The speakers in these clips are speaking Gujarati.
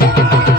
¡Pum, tum!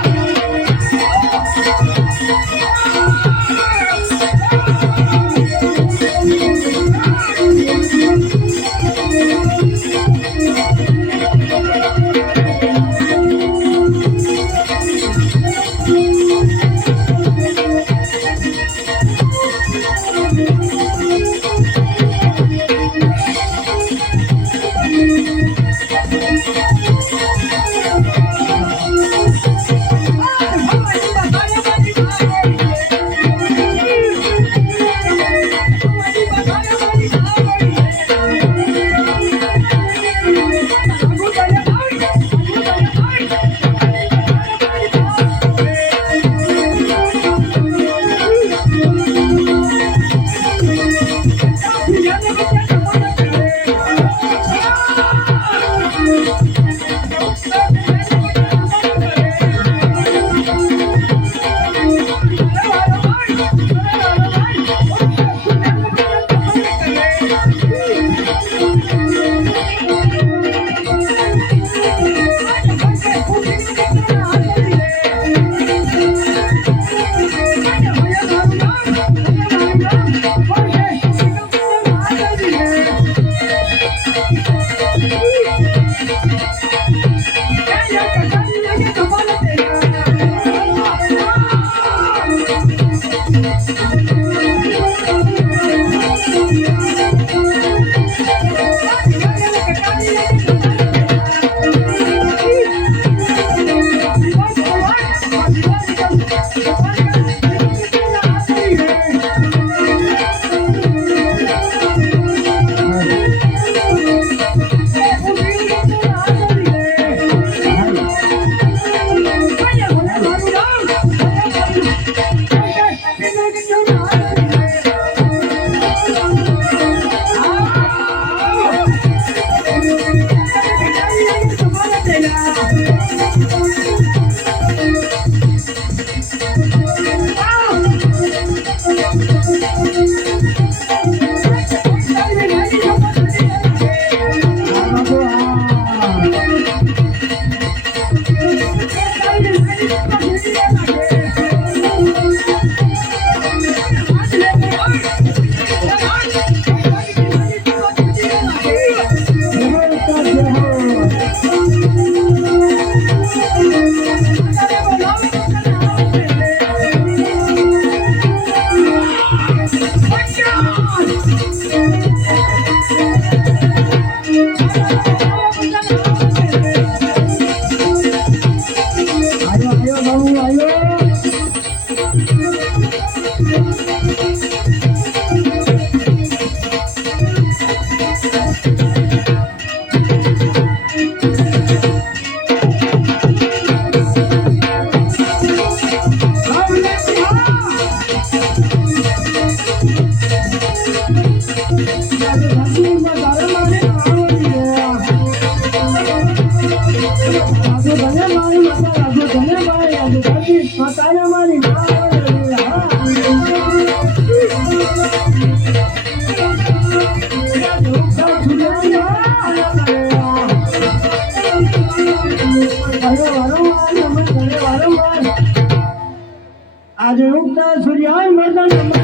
આજે ઉગતા સૂર્યાય મર્દન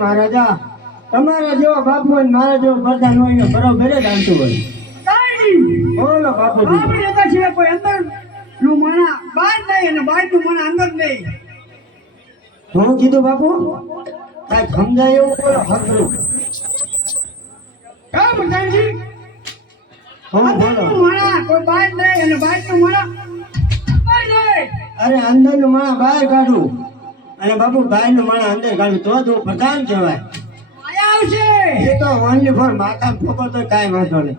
મહારાજા તમારા જેવો બાપુ હોય મારા જેવો પ્રધાન હોય ને બરોબર જ આવતું હોય. કાંઈ નહીં. બોલો બાપુજી. આપણી હતા સિવાય કોઈ અંદરનું નહીં હું કીધું બાપુ? કાંઈ સમજાય એવું બોલો હકરું કા પ્રધાનજી. હું બોલો. માણા કોઈ બહાર નહીં અને બહારનું માણા બહાર નહીં અરે માણા બહાર કાઢું. અને બાપુ ભાઈ નું માણા અંદર કાઢું તો તું પ્રધાન કહેવાય. આવશે! એ તો ઓનલી ફોર માથા ફોકો તો કાંઈ વાંધો નહીં.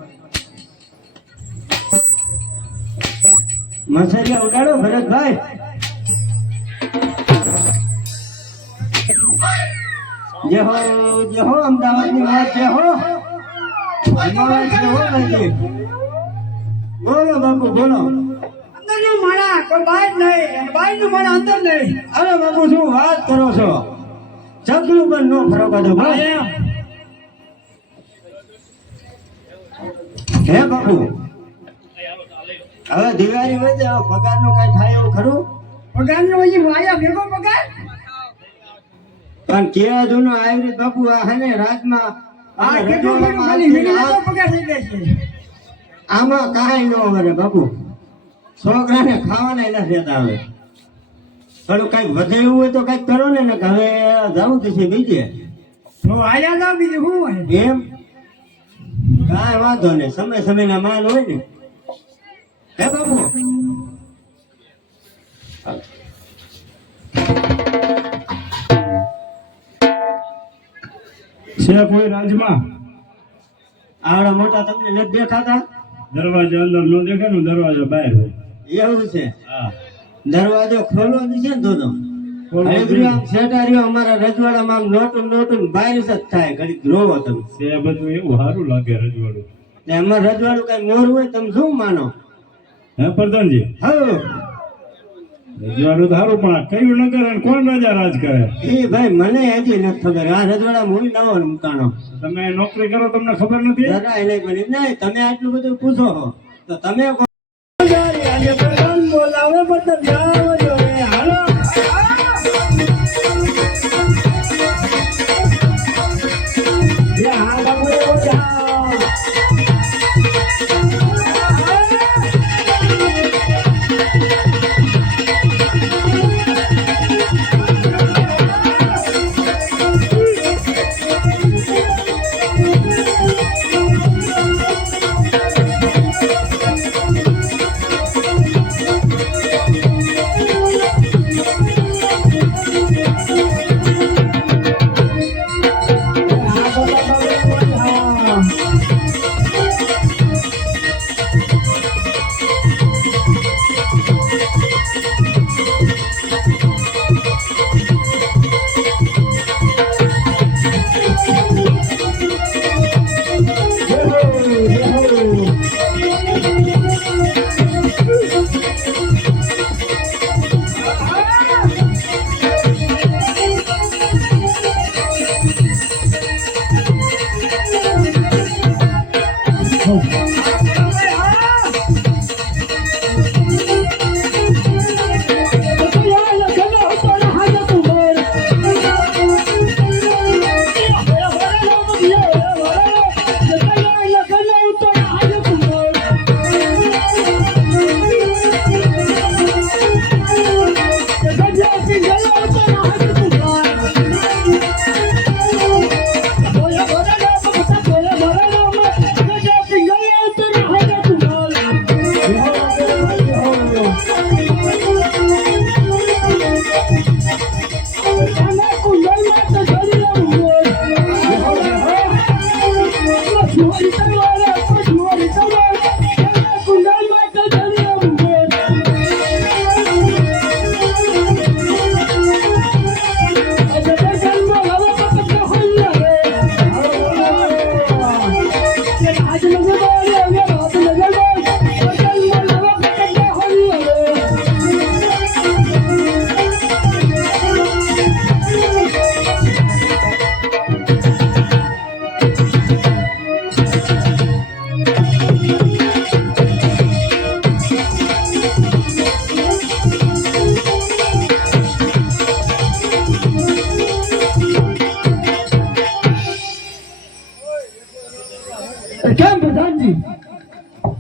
મસરિયા ઉડાડો ભરતભાઈ. જે હો જે હો જે હો. અમદાવાદ જે હો બોલો બાપુ બોલો. માણા કોઈ બહાર નહીં અને બહારનું માણા અંદર નહીં. અરે બાપુ શું વાત કરો છો? ચકલું પણ નો ફરક હતો ભાઈ હે બાપુ? હવે દિવાળી વચ્ચે આ પગારનું કઈ થાય એવું ખરું? પગારનો હજી વાયા ભેગો પગાર? પણ કેવા જૂનો આવી બાપુ આ હે ને રાજમાં આ કેટલું પગાર થઈ જાય છે. આમાં કાંઈ ન વરે બાપુ. છોકરાને ખાવાના નથી દેતા હવે થોડું કંઈક વધે એવું હોય તો કંઈક કરો ને કે હવે જવું થશે બીજે. તો આયા જાવ બીજું શું હોય? એમ? કાંઈ વાંધો નહીં સમય સમયના માલ હોય ને. હે બાપુ? છે કોઈ રાજમાં? આવડા મોટા તમને નથી દેખાતા? દરવાજો અંદર ન દેખાય ને દરવાજો બહાર હોય. એવું છે. દરવાજો ખોલો છે ને ખોલવો હળગરી અમારા રજવાડામાં નોટું નોટું બારીસ જ થાય ઘડીક રોવો તમે. છે બધું એવું સારું લાગે રજવાડું. ને કઈ મોર હોય તમે શું માનો? હે પ્રધાનજી? હા રજવાડું સારું પણ કયું નગર અને કોણ રાજા રાજ કરે? એ ભાઈ મને હજી નથી ખબર. આ રજવાડા મૂવી નવો મુકાણો તમે નોકરી કરો તમને ખબર નથી? જરાય નહીં. નહીં તમે આટલું બધું પૂછો તો તમે પ્રધાન બોલાવે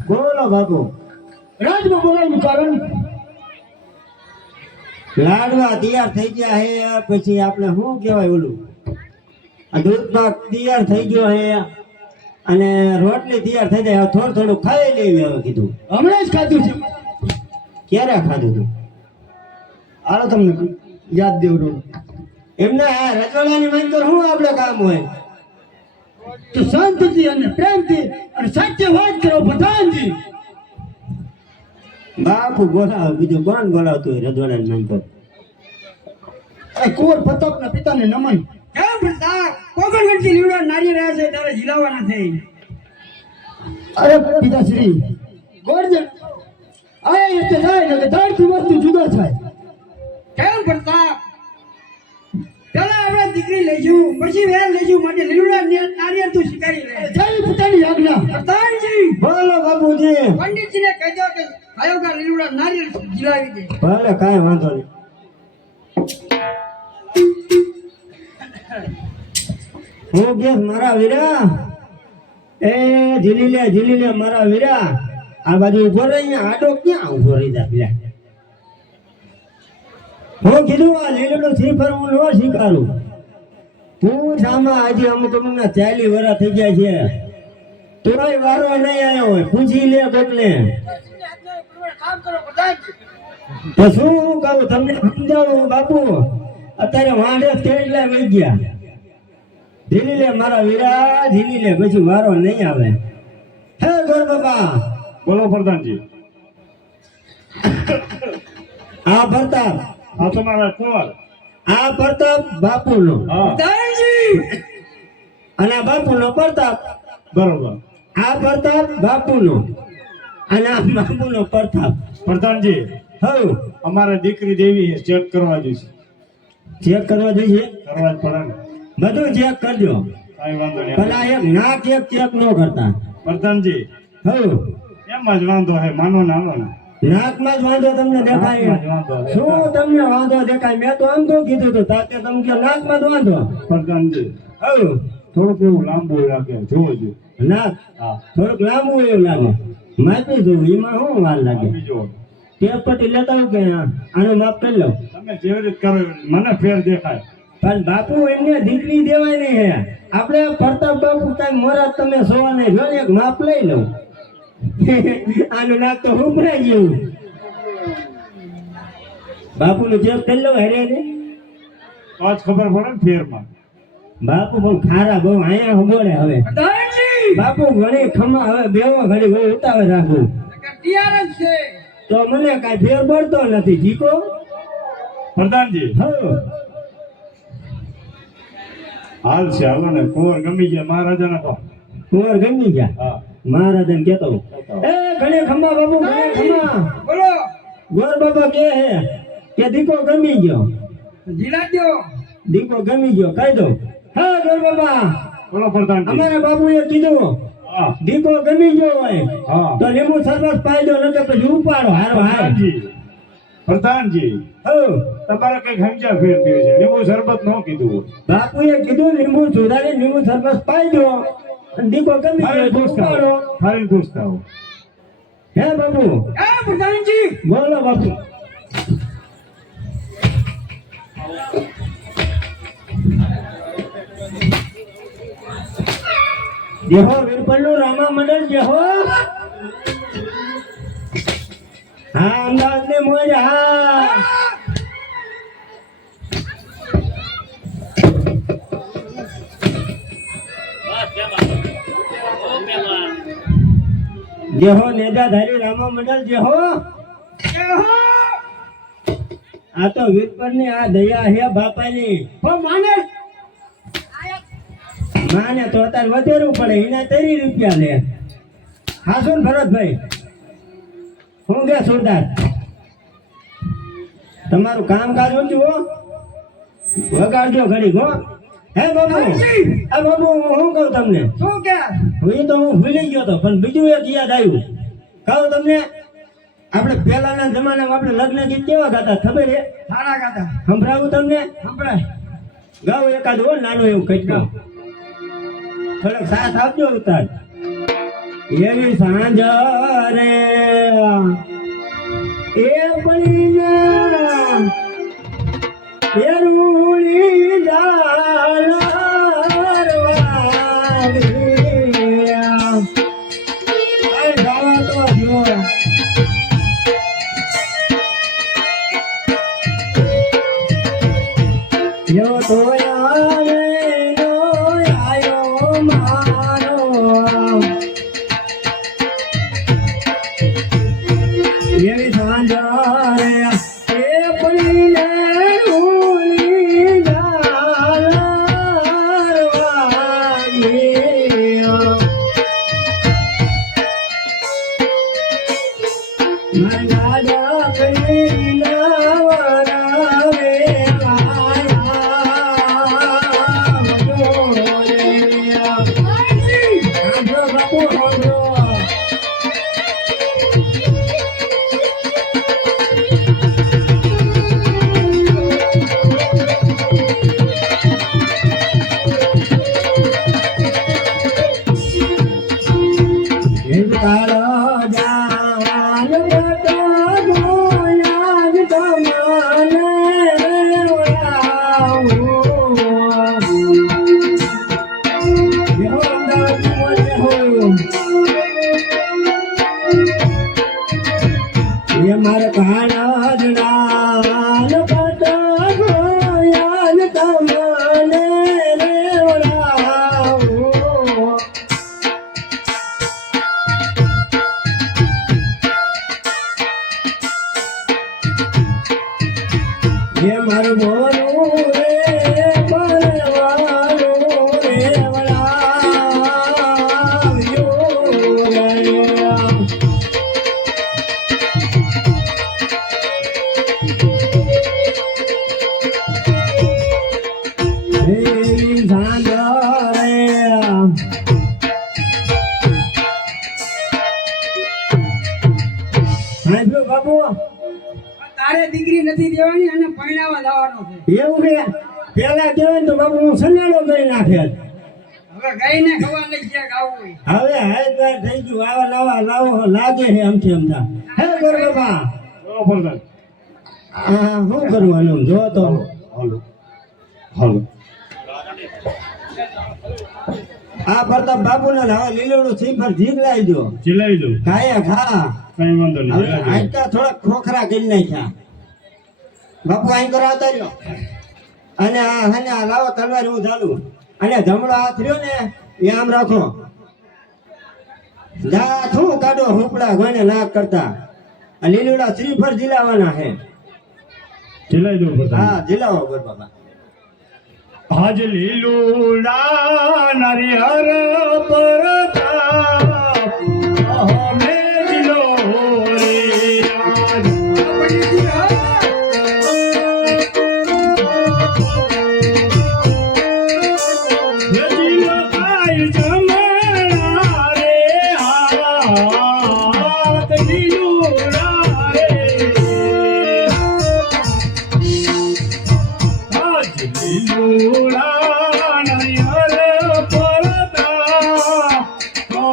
બોલો બાપુ રાજમાં બોલાવ્યું કારણ. લાડવા તૈયાર થઈ ગયા હે પછી આપણે શું કહેવાય ઓલું? આ દૂધ પાક તૈયાર થઈ ગયો હે અને રોટલી તૈયાર થઈ જાય થોડું થોડું ખાઈ લેવી હવે કીધું. હમણાં જ ખાધું છે. ક્યારે ખાધું તું? હાલો તમને યાદ દેવડો. એમને આ રજવાડાની તો શું આપણે કામ હોય? તો શાંતિથી અને પ્રેમથી અને સાચે વાત કરો પ્રધાનજી બાપુ બોલાવ બીજું કોણ બોલાવતું હોય રજવાડાની માંગ તો અરે કુંવર પ્રતાપના પિતાને નમન. કેમ પ્રતાપ? કોકણ વચ્ચે લીવડા નારી રહ્યા છે તારે ઝીલાવાના થઈ અરે પિતાશ્રી ગોરજન આ રીતે થાય ને કે ધરતી વસ્તુ જુદો થાય. કેમ પ્રતાપ? દીકરી લેજો પછી વેર લઈશું માટે લીલુડા ને- નારિયેળ તું શિકારી લે. જય પોતાની આજ્ઞા. પ્રધાનજી બોલો બાપુજી. પંડિતજીને કહેજો કે આયોગા લીવડા નારિયેળ જીલાવી દે. ભલે કાઈ વાંધો નહીં. હું કે મારા વીરા? એ ઝીલી લે ઝીલી લે મારા વીરા. આ બાજુ ઊભો રહી અહીંયા આડો ક્યાં ઊભો રહી જા લે હું કીધું આ લીલું શ્રીફળ હું ન સ્વીકારું. તું સામા આજે અમુક અમુક ચાલી વર્ષ થઈ ગયા છે. તોય વારો નહીં આવ્યો હોય પૂછી લે કોકને કામ કરો પ્રધાનજી તો શું હું કહું તમને સમજાવું બાપુ? અત્યારે વાંઢે કેટલા વહી ગયા. ઝીલી લે મારા વીરા ઝીલી લે પછી વારો નહીં આવે. હે ગોર બાપા. બોલો પ્રધાનજી. આ પ્રતાપ. આ તમારા કુંવર આ પ્રતાપ હા. પ્રધાનજી અને આ બાપુનો પ્રતાપ. બરોબર. આ પ્રતાપ બાપુનો અને આ બાપુનો પ્રતાપ. પ્રધાનજી હવે અમારે દીકરી દેવી ચેક કરવા જોઈશે. ચેક કરવા જોઈએ કરવા જ પડે ને. બધું ચેક કરજો. કાંઈ વાંધો નહીં. ભલા એક નાક એક ચેક ન કરતા. પ્રધાનજી હવે એમ જ વાંધો હે માનો ના આનો ને. નાકમાં જ વાંધો તમને દેખાય. જ. શું તમને વાંધો દેખાય? મેં તો આમ તો કીધું હતું તાતે તમે નાકમાં જ વાંધો. પ્રધાનજી હવ થોડુંક એવું લાંબુ લાગે જોવો જોઈએ નાક? થોડુંક લાંબુ એવું લાગે. માપી દઉં એમાં શું વાર લાગે? ટેપ પટ્ટી લેતા આવું કે આનું માપ કરી લો. તમે જેવી રીતે કરો મને ફેર દેખાય. પણ બાપુ એમને દીકરી દેવાય નહીં હે. આપણે પ્રતાપ બાપુ કઈ મોરા તમે સોવા નહીં જો ને એક માપ લઈ લઉં. આનું નામ તો હુંભરાઈ ગયું. બાપુનો જેવ કરી લો હેરે ને. તો ખબર પડે ને ફેરમાં. બાપુ બહુ ખારા બહુ અહીંયા હંભોળે હવે. બાપુ ઘણી ખમા હવે બેવો ઘડી બહુ ઉતાવળ રાખું. છે. તો મને કાંઈ ફેર પડતો નથી જીકો પ્રધાનજી. હાલ છે હાલો ને. કુંવર ગમી ગયા મહારાજાના પણ કુંવર ગમી ગયા? હા. મહારાજને કેતો એ ઘણી ખમા બાબુ ઘણી ખમા બોલો. ગોર બાબા કે હે કે દીકો ગમી ગયો. જીલા ગયો. દીકો ગમી ગયો. કહી દો. હા ગોર બાબા. બોલો પ્રધાનજી અમારા બાબુએ કીધું દીકો ગમી ગયો હોય તો લીંબુ સરબત પાઈ દો નકર પછી ઉપાડો. હારો હાર. પ્રધાનજી તમારે કઈ સમજ્યા ફેર થયું છે. લીંબુ શરબત નો કીધું બાપુએ કીધું લીંબુ સુધારી લીંબુ સરબત પાઈ દો. દીકો ગમી ગયો તો ઉપાડો. ફારીને ખુશ થાઓ હે બાપુ એ પ્રધાનજી! બોલો બાપુ. જેહો વીરપલ્લુ રામા મંડળ જેહો? હા અમદાવાદ ને મોજ હા. જેહો નેજાધારી રામા મંડળ જેહો આ તો વીરપરની આ દયા હે બાપાની. માને? માને તો અત્યારે વધેરું પડે એના તરી રૂપિયા લે. હાસો ને ભરતભાઈ? હું કે સુરદાર? તમારું કામકાજ ઊંચું હો? વગાડજો ઘડી હો. હે બાબુ? હે બાબુ હું શું કહું તમને? શું કે? હું તો હું ભૂલી ગયો તો પણ બીજું એક યાદ આવ્યું. કહું તમને આપણે પહેલાના જમાનામાં આપણે લગ્ન ગીત કેવા ગાતા ખબર છે? સારા ગાતા. સંભળાવું તમને? સંભળાય. ગાવ એકાદ હો નાનું એવું કઈ ગાવ થોડોક સાથ આપજો ઉતાર. એવી સાંજ રે એ પડીને એ જાળવાળિયા. ಕಾಲ મારું મોરું રે. નથી દેવાની અને પરણાવા જવાનો છે. એવું કે પેલા કહેવાય તો બાપુ હું સનાડો કરી નાખે હવે ગાયને ખવા લઈ ગયા ગાવું હવે હાયદાર થઈ ગયું. આવા લાવા લાવો લાગે છે આમથી અમથા હે ગરબા હા આ શું કરવાનું જો તો. હાલો હાલો આ પ્રતાપ બાપુ ને હવે લીલોડું સિંફર જીગલાઈ લાવી દો ચિલાવી દો ખાયા ખા. કઈ વાંધો નહીં થોડાક ખોખરા કરી નાખ્યા. બાપુ અહીં કરો આવતા અને અને લાવો તલવાર હું ચાલુ અને જમણો હાથ રહ્યો ને એ આમ રાખો. જા શું કાઢો હુંપડા ગોને નાક કરતા. આ લીલુડા શ્રીફળ જીલાવાના છે ચિલાવી દઉં હા જીલાવો ગોર બાપા. આજ લીલુડા નરિહર પરતાપ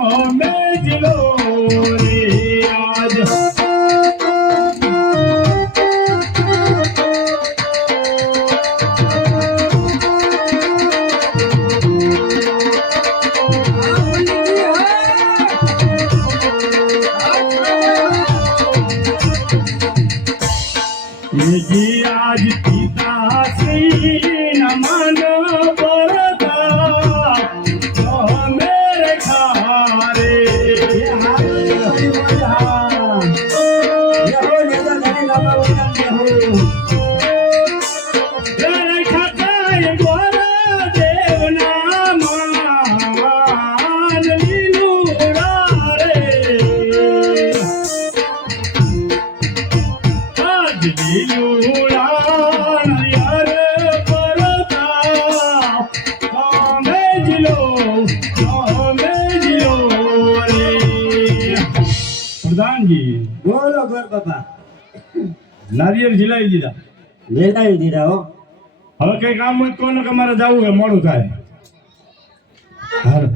પરતાપ અમે નારિયેળ જીલાવી દીધા. લેતાવી દીધા હો. હવે કઈ કામ હોય કોને કે મારે જવું હોય મોડું થાય. હાલો